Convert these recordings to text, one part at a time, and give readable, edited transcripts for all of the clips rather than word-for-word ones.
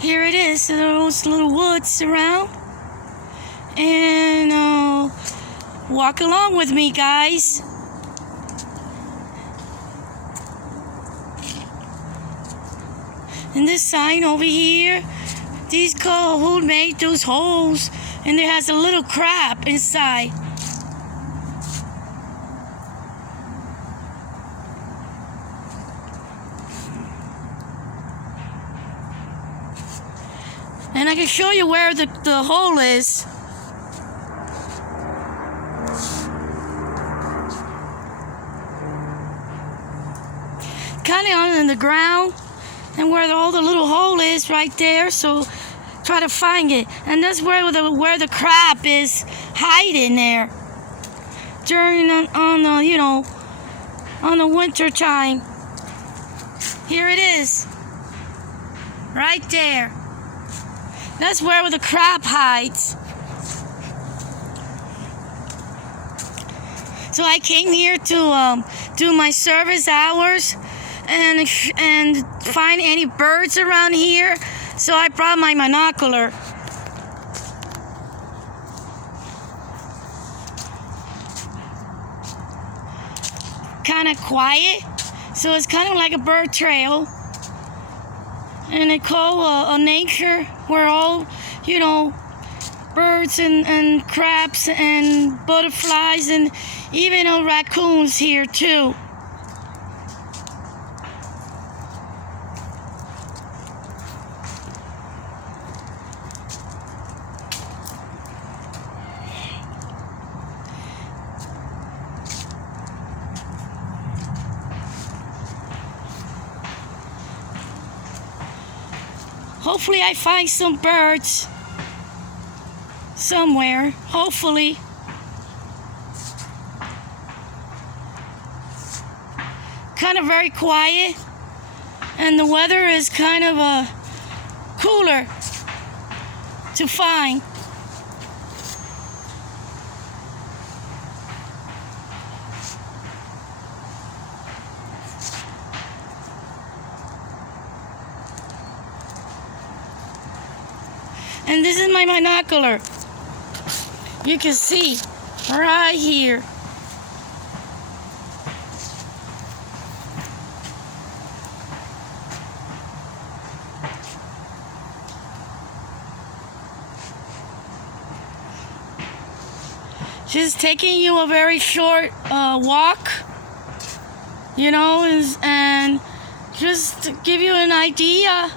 here it is. So those little woods around. And walk along with me, guys. And this sign over here, these call who made those holes, and there has a little crab inside. And I can show you where the hole is. Kind of on the ground, and where all the little hole is right there. So try to find it, and that's where the crab is hiding there during on the winter time. Here it is, right there. That's where the crab hides. So I came here to do my service hours and find any birds around here. So I brought my binocular. Kind of quiet, so it's kind of like a bird trail. And they call a nature where all, birds and crabs and butterflies and even raccoons here too. Hopefully I find some birds somewhere, hopefully. Kind of very quiet, and the weather is kind of cooler to find. And this is my binocular. You can see right here. Just taking you a very short walk, and just to give you an idea,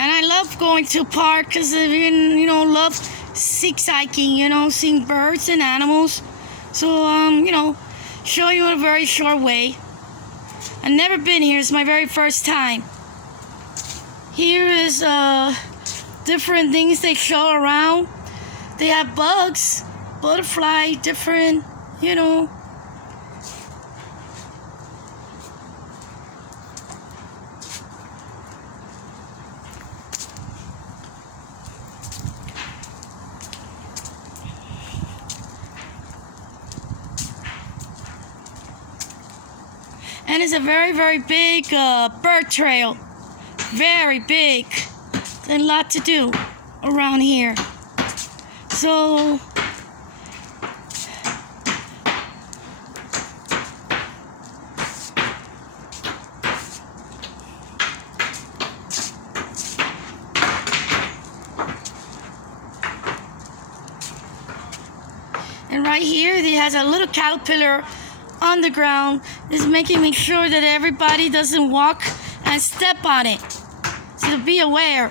And I love going to park because I love hiking, seeing birds and animals. So, show you in a very short way. I've never been here. It's my very first time. Here is different things they show around. They have bugs, butterfly, different, And it's a very, very big bird trail. Very big. And a lot to do around here. So and right here, it has a little caterpillar on the ground. Is making sure that everybody doesn't walk and step on it. So be aware.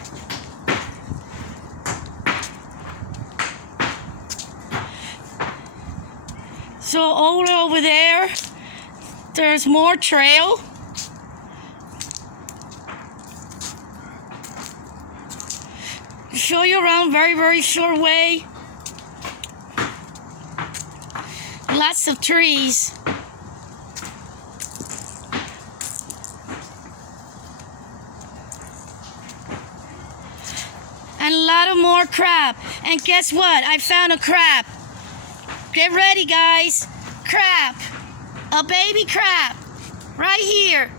So all over there, there's more trail. Show you around very, very short way. Lots of trees. And a lot of more crab. And guess what? I found a crab. Get ready, guys. Crab. A baby crab. Right here.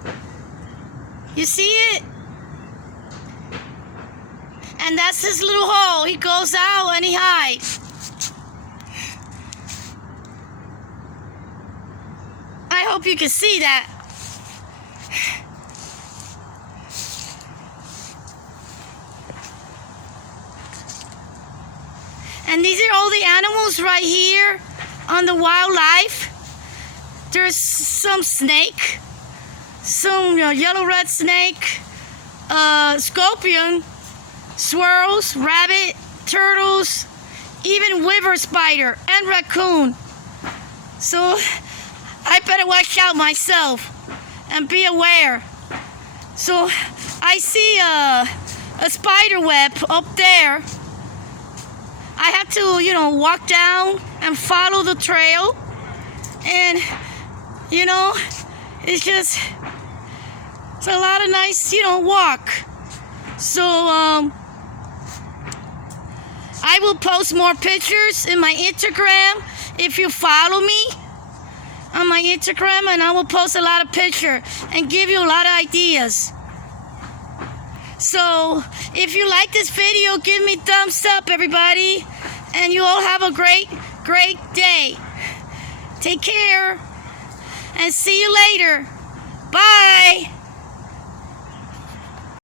You see it? And that's his little hole. He goes out and he hides. I hope you can see that. And these are all the animals right here on the wildlife. There's some snake, some yellow-red snake, scorpion, squirrels, rabbit, turtles, even weaver spider and raccoon. So I better watch out myself and be aware. So I see a spider web up there. I have to, walk down and follow the trail. And, it's a lot of nice, walk. So, I will post more pictures in my Instagram if you follow me on my Instagram, and I will post a lot of pictures and give you a lot of ideas. So, if you like this video, give me thumbs up, everybody. And you all have a great, great day. Take care. And see you later. Bye.